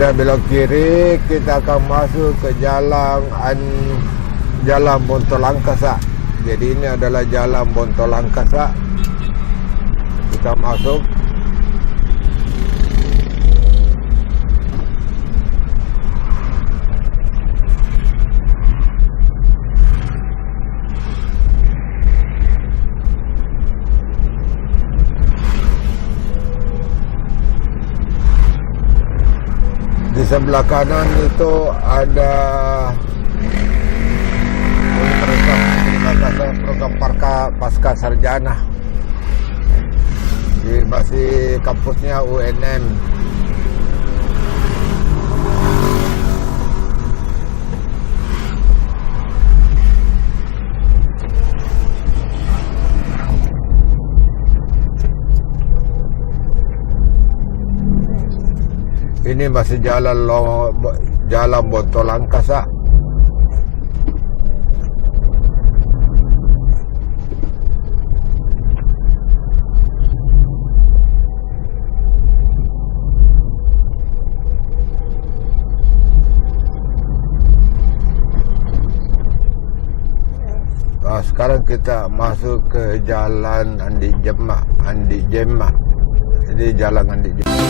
Kita belok kiri, kita akan masuk ke Jalan Bontolangkasa. Jadi ini adalah Jalan Bontolangkasa. Kita masuk. Di sebelah kanan itu ada program pasca sarjana. Di masih kampusnya UNM. Ini masih Jalan Bontolangkasa. Nah, sekarang kita masuk ke Jalan Andi Jemma. Ini Jalan Andi Jemma.